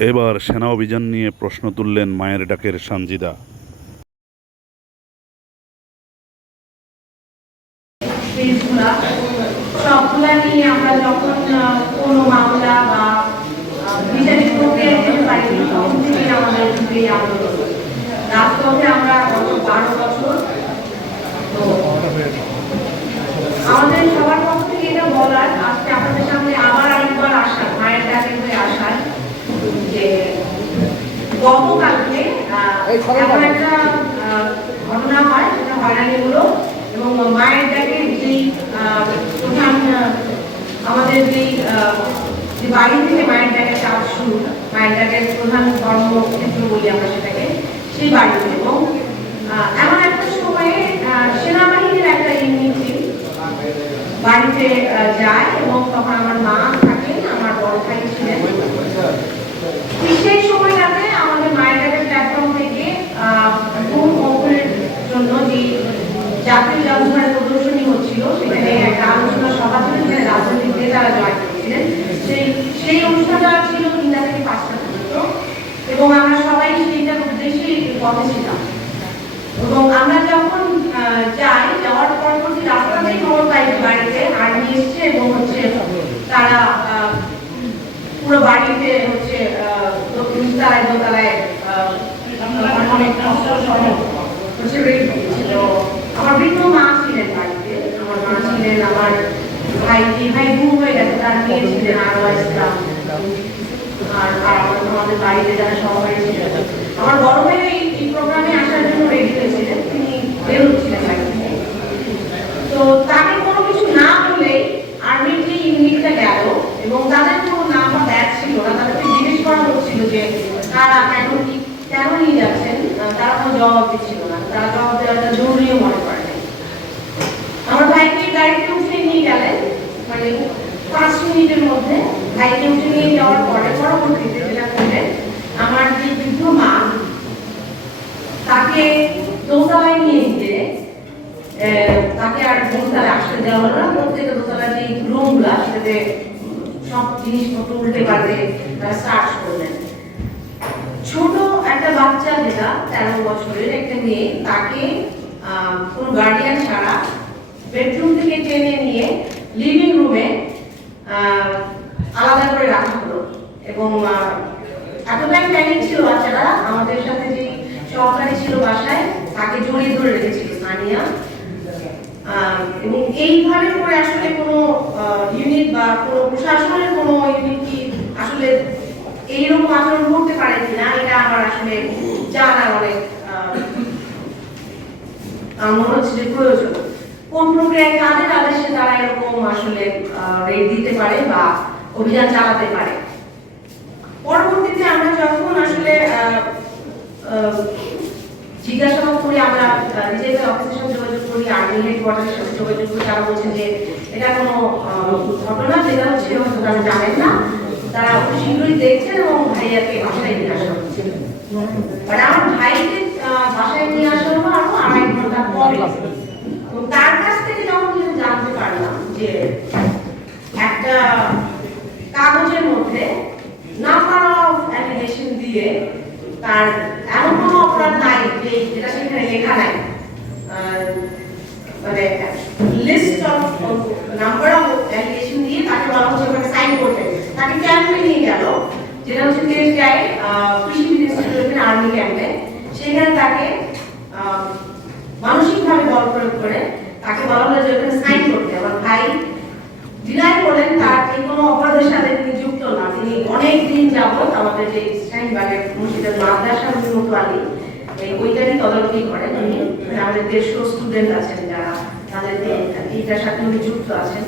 এবার সেনা অভিযান নিয়ে প্রশ্ন তুললেন মায়ের ডাকের সানজিদা। সবগুলা নিয়ে আমরা যখন কোনো মামলা বা বিচারিক প্রক্রিয়া যেতে পারি তখন থেকে আমাদের এই আন্দোলন রাজপথে আমরা গত 12 বছর। তো আমাদের সবার পক্ষ থেকে এটা বলার, আজকে আপনাদের সামনে আবার আরেকবার আসার, মায়ের ডাকে হয়ে আসার, যে গতকালকে এমন একটা ঘটনা হয় যেটা হয়রানিমূলক এবং মায়ের ডাকে যেই প্রধান আমাদের যেই বাড়ি থেকে মায়ের ডাকের কাজ শুরু, মায়ের ডাকের প্রধান কর্মক্ষেত্র বলি আমরা সেটাকে, সেই বাড়িতে এবং এমন একটা সময়ে সেনাবাহিনীর একটা ইউনিট বাড়িতে যায় এবং তখন আমার মা থাকেন, আমার বড় ভাই ছিলেন। সেই সময়টাতে আমাদের মায়ের ডাকের প্ল্যাটফর্ম থেকে ঘুম অঙ্কনের জন্য যে জাতীয় জাদুঘরের প্রদর্শনী হচ্ছিল, সেখানে একটা আলোচনা সভা ছিল যেখানে রাজনৈতিক নেতারা জয়েন করেছিলেন। সেই অনুষ্ঠানটা ছিল 3টা থেকে 5টা পর্যন্ত এবং আমরা সবাই সেইটার উদ্দেশ্যেই পথে ছিলাম। এবং আমরা যখন যাওয়ার পরবর্তী রাস্তাতেই খবর পাই বাড়িতে আর্মি এসছে এবং হচ্ছে তারা পুরো বাড়িতে হচ্ছে নিচতলায় দোতলায় অনেক অস্ত্র সহ হচ্ছে রেডি ছিল। আমার বৃদ্ধ মা ছিলেন বাড়িতে, আমার মা ছিলেন, আমার ভাই গুম হয়ে গেছে, তার মেয়ে ছিলেন আরওয়া ইসলাম, আর আমাদের বাড়িতে যারা সহকারী ছিলেন। আমার বড় ভাই এই প্রোগ্রামে আসার জন্য রেডি হয়েছিলেন, তিনি বেরোচ্ছিলেন বাড়ি থেকে। তো তাকে কোনো কিছু না বলেই আর্মির যে ইউনিটটা গেল এবং তাদের কোনো নাম বা ব্যাচ ছিল না, তাদেরকে জিজ্ঞেস করা হচ্ছিল যে তারা কেন নিয়ে যাচ্ছেন, তারা কোনো জবাব দিচ্ছিল না, তারা জবাব দেওয়াটা জরুরিও মনে করেন। আমার ভাইকে গাড়িতে উঠে নিয়ে গেলেন, মানে 5 মিনিটের মধ্যে ভাইকে উঠে নিয়ে যাওয়ার পরে পরবর্তীতে যেটা করলেন, আমার যে বৃদ্ধ মা তাকে দোতলায় নিয়ে গিয়ে তাকে আর দোতলায় আসতে দেওয়া হলো না। প্রত্যেকটা দোতলার যে রুমগুলা সেটাতে সব জিনিসপত্র উল্টে পাল্টে তারা সার্চ করলেন। ছোট একটা বাচ্চা যেটা 13 বছরের একটা মেয়ে, তাকে কোন গার্ডিয়ান ছাড়া বেডরুম থেকে টেনে নিয়ে লিভিং রুমে আলাদা করে রাখা হলো এবং এতটাই প্যানিক ছিল বাচ্চারা, আমাদের সাথে যে সহকারী ছিল বাসায় তাকে জড়িয়ে ধরে রেখেছিল সানিয়া। এবং এইভাবে করে আসলে কোনো ইউনিট বা কোনো প্রশাসনের কোনো ইউনিট কি আসলে এইরকম আচরণ করতে পারে কিনা, এটা আমার আসলে জানার অনেক মনে হচ্ছে যে প্রয়োজন। কোন প্রক্রিয়ায় কাদের আদেশে তারা এরকম আসলে রেড দিতে পারে বা অভিযান চালাতে পারে। পরবর্তীতে আমরা যখন আসলে জিজ্ঞাসাবাদ করি, আমরা নিজেদের অফিসের সাথে যোগাযোগ করি, আর্মি হেডকোয়ার্টারের সাথে যোগাযোগ করি, তারা বলছেন যে এটা কোনো ঘটনা যেটা হচ্ছে তারা জানেন না, তারা খুব শীঘ্রই দেখছেন এবং ভাইয়াকে বাসায় নিয়ে আসা হচ্ছে। মানে আমার ভাইকে বাসায় নিয়ে আসা হলো আরো 2.5 ঘন্টা পরে। তার কাছ থেকে যখন জানতে পারলাম যে একটা কাগজের মধ্যে নাম্বার অফ অ্যালিগেশন দিয়ে তার এমন কোনো অপরাধ নাই যেটা সেখানে লেখা নাই, মানে list of number of allegation দিয়ে তাকে বলা হচ্ছে ওখানে সাইন করতে। তাকে ক্যাম্পে নিয়ে গেল, যেটা হচ্ছে দেশগাঁয়ে কৃষি ইনস্টিটিউটের আর্মি ক্যাম্পে। সেখানে তাকে মানসিকভাবে বল প্রয়োগ করে তাকে বলা হলো যে ওখানে সাইন করতে। আমার ভাই ডিনাই করলেন তার এই কোনো অপরাধের সাথে তিনি যুক্ত না। তিনি অনেক দিন যাবত আমাদের যে ইসলামবাগের মসজিদের মাদ্রাসা মুতওয়ালি ওইটারই তদারকি করেন উনি। আমাদের 150 স্টুডেন্ট আছেন যারা তাদেরকে এইটার সাথে উনি যুক্ত আছেন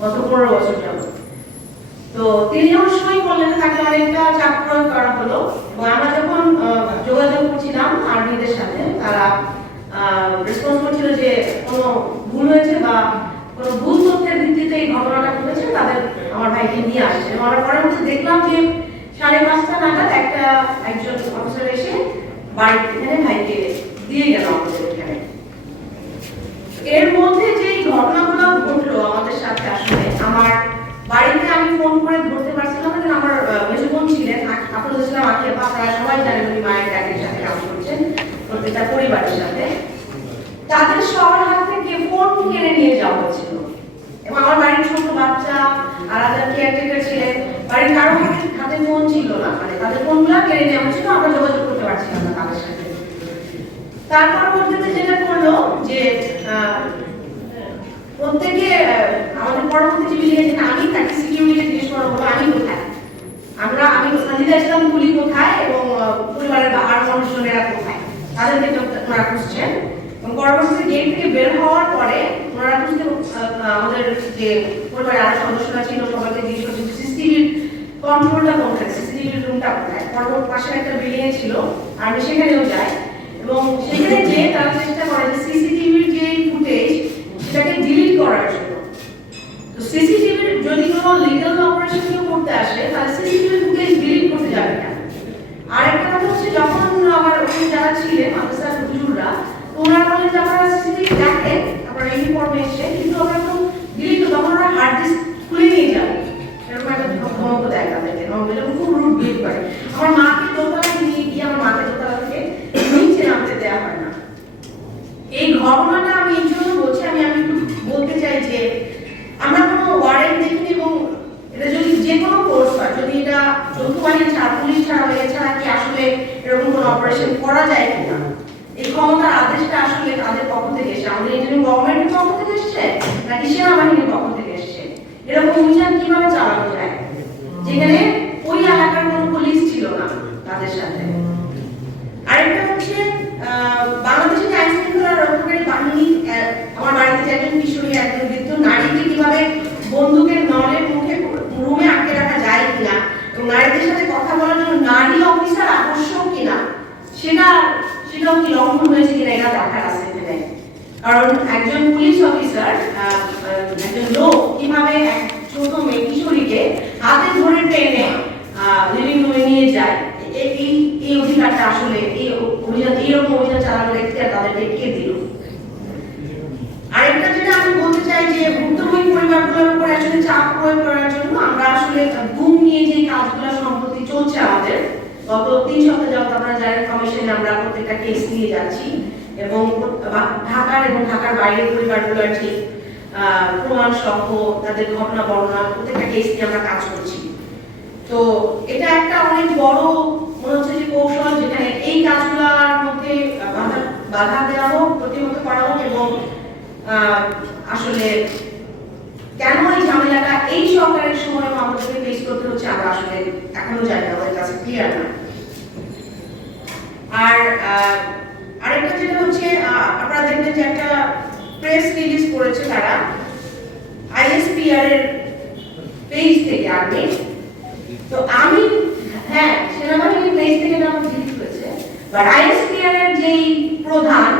গত 15 বছর যাবত। তো তিনি যখন সই করলেন তাকে অনেকটা চাপ প্রয়োগ করা হলো এবং আমরা যখন যোগাযোগ করছিলাম আর্মিদের সাথে, তারা রেসপন্স করছিল যে কোনো ভুল হয়েছে বা কোনো ভুল তথ্যের ভিত্তিতে এই ঘটনাটা ঘটেছে, তাদের আমার ভাইকে নিয়ে আসছে। আমরা পরবর্তী দেখলাম যে 5:30 নাগাদ একজন অফিসার এসে বাড়িতে এখানে ভাইকে দিয়ে গেল আমাদের এখানে। এর মধ্যে যে ঘটনাগুলো ঘটলো আমাদের সাথে, আসলে আমার বাড়িতে আমি ফোন করে ধরতে পারছিলাম না, আমার মেজো বোন ছিলেন, আপনাদের প্রত্যেকটা পরিবারের সাথে, তাদের সবার হাত থেকে ফোন কেড়ে নিয়ে যাওয়া হয়েছিল। এবং আমার বাড়ির ছোট বাচ্চা আর যারা কেয়ারটেকার ছিলেন, বাড়ির কারো হাতে ফোন ছিল না, মানে তাদের ফোনগুলো কেড়ে নেওয়া হয়েছিল, আমরা যোগাযোগ করতে পারছিলাম না তাদের সাথে। তারপর পরবর্তীতে যেটা করলো যে প্রত্যেকে আমাদের পরবর্তী যে বিল্ডিং এ আমি থাকি, সিকিউরিটি জিজ্ঞেস করা হলো আমি কোথায়, আমি সাজিদা ইসলাম তুলি কোথায় এবং পরিবারের আর মানুষজনেরা কোথায়, তাদেরকে ওনারা খুঁজছেন। এবং পরবর্তীতে গেট থেকে বের হওয়ার পরে ওনারা খুঁজতে আমাদের যে পরিবারের আরো সদস্যরা ছিল সবাইকে জিজ্ঞেস করছেন সিসিটিভির কন্ট্রোলটা কোথায়, সিসিটিভির রুমটা কোথায়। পরবর্তী পাশে একটা বিল্ডিং ছিল, আমি সেখানেও যাই এবং সেখানে যে তারা চেষ্টা করে যে সিসিটিভির যে ফুটেজ সেটাকে ডিলিট করার জন্য। তো সিসিটিভির যদি কোনো লিগ্যাল অপারেশন কেউ করতে আসে তাহলে সিসিটিভি ফুটেজ ডিলিট করতে যাবে না। আরেকটা কথা হচ্ছে যখন আমার ওখানে যারা ছিলেন মাদ্রাসার হুজুররা, ওনারা বলেন যে আপনারা সিসিটিভি দেখেন, আপনারা ইউনিফর্মে এসে, কিন্তু আমরা তো ডিলিট তো তখন ওরা হার্ড ডিস্ক খুলে নিয়ে যাবে, এরকম একটা ধমক দেয় তাদেরকে, এবং এরকম খুব রুড বিহেভ করে। আমার মাকে দোতলায় নিয়ে গিয়ে আমার মাকে দোতলা থেকে নিচে নামতে দেওয়া হয় না। এই ঘটনাটা আমি এই জন্য বলছি, আমি বলতে চাই যে আমরা কোনো ওয়ারেন্ট দেখিনি এবং এটা যদি যে কোনো কোর্স হয়, যদি এটা যৌথ বাহিনী ছাড়া পুলিশ ছাড়া বা এছাড়া কি আসলে এরকম কোনো অপারেশন করা যায় কিনা, এই ক্ষমতার আদেশটা আসলে তাদের পক্ষ থেকে এসে, আমাদের ইন্ডিয়ান গভর্নমেন্টের পক্ষ থেকে এসছে নাকি সেনাবাহিনীর পক্ষ থেকে এসছে, এরকম অভিযান কিভাবে চালানো যায় যেখানে ওই এলাকার কোনো পুলিশ ছিল না তাদের সাথে। আরেকটা হচ্ছে বাংলাদেশের আইন শৃঙ্খলা রক্ষাকারী বাহিনী আমার বাড়িতে যে একজন কিশোরী একজন বৃদ্ধ নারীকে কিভাবে বন্দুকের নলের মুখে রুমে আটকে রাখা যায় কিনা এবং নারীদের সাথে কথা বলার জন্য নারী অফিসার আবশ্যক কিনা সেটাও কি লঙ্ঘন হয়েছে কিনা এটা দেখার আছে এখানে। কারণ একজন পুলিশ অফিসার একজন লোক কিভাবে এক ছোট মেয়ে কিশোরীকে হাতে ধরে টেনে লিভিং রুমে নিয়ে যায়, এই অধিকারটা আসলে এইরকম অভিযান চালানোর এখতিয়ার তাদেরকে কে দিল। আরেকটা যেটা আমি বলতে চাই যে ভুক্তভোগী পরিবারগুলোর উপর আসলে চাপ প্রয়োগ করার জন্য আমরা আসলে ঘুম নিয়ে যে কাজগুলো সম্প্রতি চলছে আমাদের গত 3 সপ্তাহ যাবত আমরা জানেন কমিশনে আমরা প্রত্যেকটা কেস নিয়ে যাচ্ছি এবং ঢাকার এবং ঢাকার বাইরের পরিবারগুলোর যে প্রমাণ সহ তাদের ঘটনা বর্ণনা প্রত্যেকটা কেস নিয়ে আমরা কাজ করছি। তো এটা একটা অনেক বড় মনে হচ্ছে যে কৌশল, যেখানে এই কাজগুলোর মধ্যে বাধা দেওয়া হোক, প্রতিহত করা হোক এবং আসলে কেন এই ঝামেলাটা এই সরকারের সময় আমাদেরকে ফেস করতে হচ্ছে আমরা আসলে এখনো জানি না, আমাদের কাছে ক্লিয়ার না। আর আরেকটা যেটা হচ্ছে আপনারা দেখবেন যে একটা প্রেস রিলিজ করেছে তারা আইএসপিআর এর পেজ থেকে আগে, তো আমি সেনাবাহিনীর পেজ থেকে এটা ডিলিট হয়েছে, বাট আইএসপিআর এর যেই প্রধান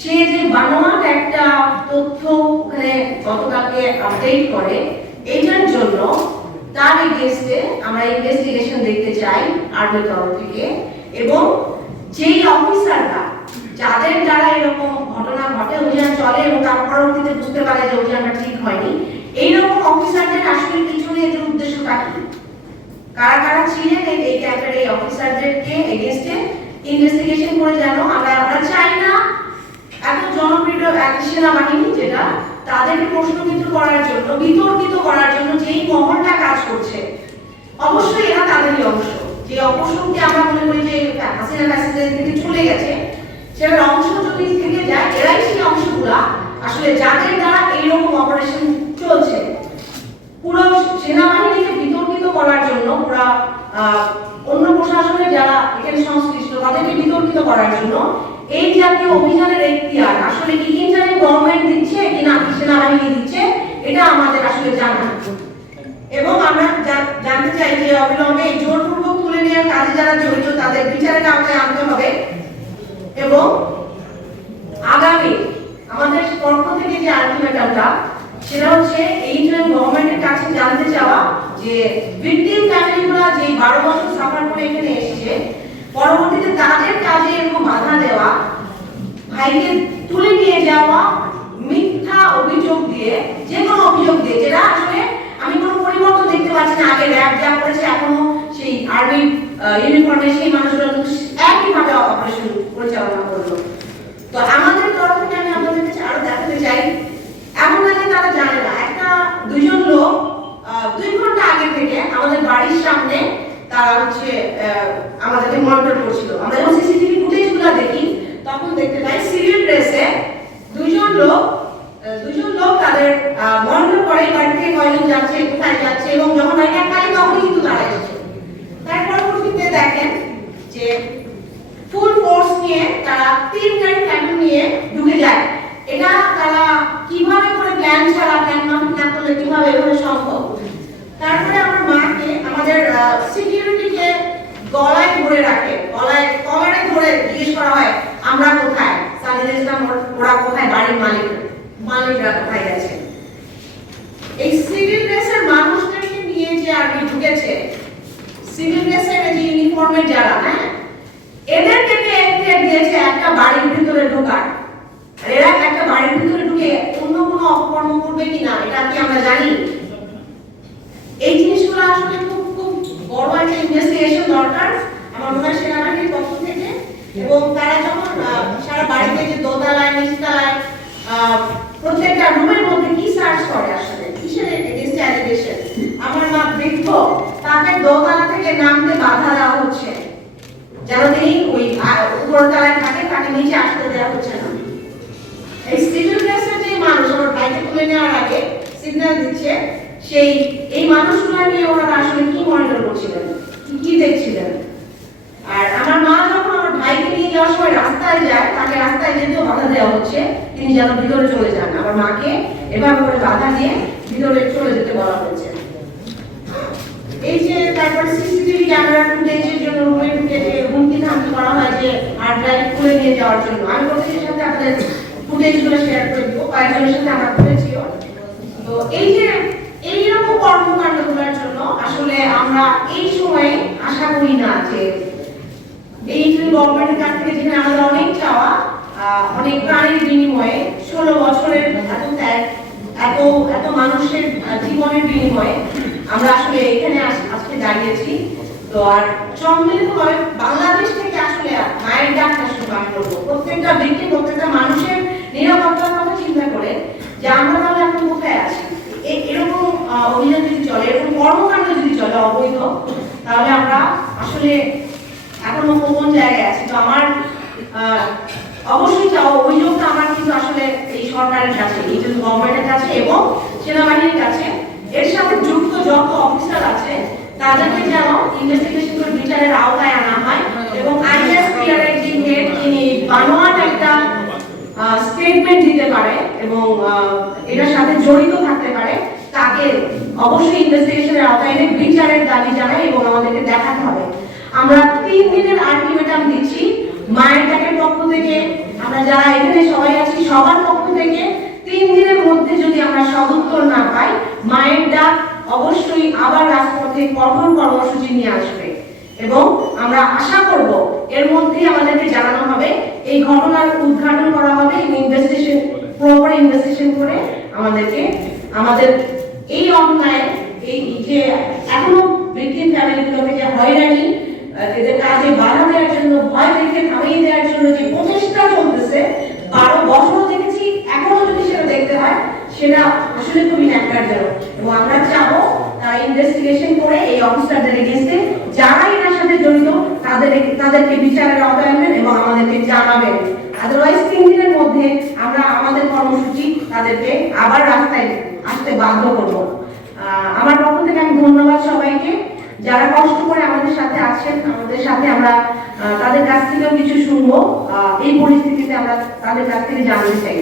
সে যে বানোয়াট একটা তথ্য ওখানে গতকালকে আপডেট করে, এইটার জন্য তার এগেইনস্টে আমরা ইনভেস্টিগেশন দেখতে চাই আর্মির তরফ থেকে, এবং যেই অফিসাররা যাদের দ্বারা এরকম ঘটনা ঘটে, অভিযান চলে এবং তার পরবর্তীতে বুঝতে পারে যে অভিযানটা ঠিক হয়নি, এইরকম অফিসারদের আসলে পিছনে এদের উদ্দেশ্যটা কি, কারা কারা ছিলেন এই ক্যাম্পের এই অফিসারদেরকে এগেইনস্টে ইনভেস্টিগেশন করে যেন আমরা চাই না এত জনপ্রিয় এক সেনাবাহিনী যেটা তাদেরকে প্রশ্নবিদ্ধ করার জন্য বিতর্কিত করার জন্য যেই মহলটা কাজ করছে, অবশ্যই এরা তাদেরই অংশ। যে অপশক্তি আমরা মনে করি যে হাসিনা প্রেসিডেন্ট থেকে চলে গেছে, সেটার অংশ যদি থেকে যায়, এরাই সেই অংশগুলা আসলে যাদের দ্বারা এইরকম অপারেশন চলছে পুরো সেনাবাহিনীকে বিতর্কিত করার জন্য, পুরো অন্য প্রশাসনের যারা এখানে সংশ্লিষ্ট তাদেরকে বিতর্কিত করার জন্য এই জাতীয় অভিযানের এখতিয়ার আসলে কি ইন্টারিম গভর্নমেন্ট দিচ্ছে কিনা সেনাবাহিনী দিচ্ছে, এটা আমাদের আসলে জানা। এবং আমরা জানতে চাই যে অবিলম্বে জোরপূর্বক তুলে নেওয়ার কাজে যারা জড়িত তাদের বিচারের আওতায় আনতে হবে। এবং আগামী আমাদের পক্ষ থেকে যে আলটিমেটামটা সেটা হচ্ছে ইন্টারিম গভর্নমেন্টের কাছে জানতে চাওয়া যে ভিকটিম ফ্যামিলিগুলো যে 12 বছর সাফার করে এখানে এসেছে, পরবর্তীতে তাদের কাজে এরকম বাধা দেওয়া, ভাইকে তুলে নিয়ে যাওয়া মিথ্যা অভিযোগ দিয়ে, যে কোনো অভিযোগ দিয়ে, যেটা আসলে আমি কোনো পরিবর্তন দেখতে পাচ্ছি না, আগে র্যাব যা করেছে এখনো সেই আর্মির ইউনিফর্মে সেই মানুষগুলো একইভাবে অপারেশন পরিচালনা করলো। তো আমাদের তরফ থেকে আমি আপনাদের কাছে আরো দেখাতে চাই, এমন নাকি তারা জানে না, দুইজন লোক 2 ঘন্টা আগে থেকে আমাদের বাড়ির সামনে তারা হচ্ছে আমাদেরকে মনিটর করছিল। আমরা যখন সিসিটিভি ফুটেজগুলো দেখি তখন দেখতে পাই সিভিল ড্রেসে দুইজন লোক তাদের মনিটর করে বাড়ি থেকে কয়জন যাচ্ছে, কোথায় যাচ্ছে, এবং যখন বাড়িটা খালি তখনই কিন্তু তারা এসেছে। তার পরবর্তীতে দেখেন যে ফুল ফোর্স নিয়ে তারা 3 গাড়ি ফ্যামিলি নিয়ে ঢুকে যায়। এটা তারা কিভাবে করে প্ল্যান ছাড়া, প্ল্যান মাফিক না করলে কিভাবে এভাবে সম্ভব? তারপরে আমার মাকে আমাদের সিকিউরিটিকে গলায় ধরে রাখে, গলায় কলারে ধরে জিজ্ঞেস করা হয় আমরা কোথায়, সাজিদ ইসলাম ওরা কোথায়, বাড়ির মালিকরা কোথায় গেছে। এই সিভিল ড্রেসের মানুষদেরকে নিয়ে যে আর্মি ঢুকেছে, সিভিল ড্রেসের যে ইউনিফর্মের যারা, হ্যাঁ, এদেরকে এখতিয়ার দিয়েছে একটা বাড়ির ভিতরে ঢোকার। আর এরা একটা বাড়ির ভিতরে ঢুকে অন্য কোনো অপকর্ম করবে কিনা এটা কি আমরা জানি? এই জিনিসগুলো আসলে খুব বড় একটা ইনভেস্টিগেশন দরকার আমার মনে হয় সেনাবাহিনীর পক্ষ থেকে। এবং তারা যখন সারা বাড়িতে যে দোতলায়, নিচতলায় প্রত্যেকটা রুমের মধ্যে কি সার্চ করে, আসলে কিসের এগেইনস্ট অ্যালিগেশন। আমার মা বৃদ্ধ, তাকে দোতলা থেকে নামতে বাধা দেওয়া হচ্ছে, যেন তিনি ওই উপরতলায় থাকে, তাকে নিচে আসতে দেওয়া হচ্ছে না। এই সিভিল ড্রেসের যে মানুষ আমার ভাইকে তুলে নেওয়ার আগে সিগন্যাল দিচ্ছে, এই মানুষগুলো নিয়ে ওনারা আসলে কি মনিটর করছিলেন, কি দেখছিলেন। আর আমার মা যখন আমার ভাইকে নিয়ে যাওয়ার সময় রাস্তায় যায়, তাকে রাস্তায় যেতেও বাধা দেওয়া হচ্ছে, তিনি যেন ভিতরে চলে যান। আমার মাকে এভাবে করে বাধা দিয়ে ভিতরে চলে যেতে বলা হয়েছে। এই যে তারপর সিসিটিভি ক্যামেরা ফুটেজের জন্য রুমে ঢুকে যে হুমকি ধামকি করা হয় যে হার্ড ড্রাইভ খুলে নিয়ে যাওয়ার জন্য, আমি প্রত্যেকের সাথে আপনাদের ফুটেজগুলো শেয়ার করে দিব, কয়েকজনের সাথে আমরা করেছিও। তো এই যে এইরকম কর্মকাণ্ডগুলোর জন্য আসলে আমরা এই সময়ে আশা করি না যে এই গভর্নমেন্টের কাছ থেকে যেখানে আমাদের অনেক চাওয়া, অনেক প্রাণের বিনিময়ে 16 বছরের এত ত্যাগ, এত মানুষের জীবনের বিনিময়ে আমরা আসলে এখানে আজকে দাঁড়িয়েছি। তো আর সম্মিলিতভাবে বাংলাদেশ থেকে আসলে মায়ের ডাকটা শুধু আমি বলবো, প্রত্যেকটা ব্যক্তি, প্রত্যেকটা মানুষের নিরাপত্তার কথা চিন্তা করে যে আমরা তাহলে এখন কোথায় আছি। এরকম অভিযান যদি চলে, এরকম কর্মকাণ্ড যদি চলে অবৈধ, তাহলে আমরা আসলে এখনো কোন জায়গায় আছি। তো আমার অবশ্যই চাও অভিযোগটা আমার কিন্তু আসলে এই সরকারের কাছে, এই যে গভর্নমেন্টের কাছে এবং সেনাবাহিনীর কাছে, এর সাথে যুক্ত যত অফিসার আছে তাদেরকে যেন ইনভেস্টিগেশন করে বিচারের আওতায় আনা হয় এবং আইএসপিআর এর যে হেড, তিনি বানোয়াট একটা স্টেটমেন্ট দিতে পারে এবং এটার সাথে জড়িত থাকতে পারে, তাকে অবশ্যই ইনভেস্টিগেশনের আওতায় এনে বিচারের দাবি জানাই এবং আমাদেরকে দেখাতে হবে। আমরা 3 দিনের আলটিমেটাম দিচ্ছি মায়ের ডাকের পক্ষ থেকে, আমরা যারা এখানে সবাই আছি সবার পক্ষ থেকে 3 দিনের মধ্যে যদি আমরা সদুত্তর না পাই, মায়ের ডাক অবশ্যই আবার রাজপথে কঠোর কর্মসূচি নিয়ে আসবে এবং আমরা আশা করব এর মধ্যে আমাদেরকে জানানো হবে, এই ঘটনার উদ্ঘাটন করা হবে এবং প্রপার ইনভেস্টিগেশন করে আমাদের এই অন্যায়, এই যে এখনো ভিকটিম ফ্যামিলিগুলোকে যে হয়রানি, এদের কাজে বাধা দেওয়ার জন্য, ভয় দেখে থামিয়ে দেওয়ার জন্য যে প্রচেষ্টা চলতেছে 12 বছর দেখেছি, এখনো যদি সেটা দেখতে হয় সেটা আসলে খুবই ন্যাক্কারজনক। এবং আমরা চাবো তারা ইনভেস্টিগেশন করে এই অফিসারদের এগেইনস্টে যারা এর সাথে জড়িত তাদেরকে বিচারের আওতায় আনবেন এবং আমাদেরকে জানাবেন। আদারওয়াইজ 3 দিনের মধ্যে আমরা আমাদের কর্মসূচি তাদেরকে আবার রাস্তায় আসতে বাধ্য করব। আমার পক্ষ থেকে আমি ধন্যবাদ সবাইকে যারা কষ্ট করে আমাদের সাথে আছেন, আমাদের সাথে আমরা তাদের কাছ থেকেও কিছু শুনবো। এই পরিস্থিতিতে আমরা তাদের কাছ থেকে জানতে চাই।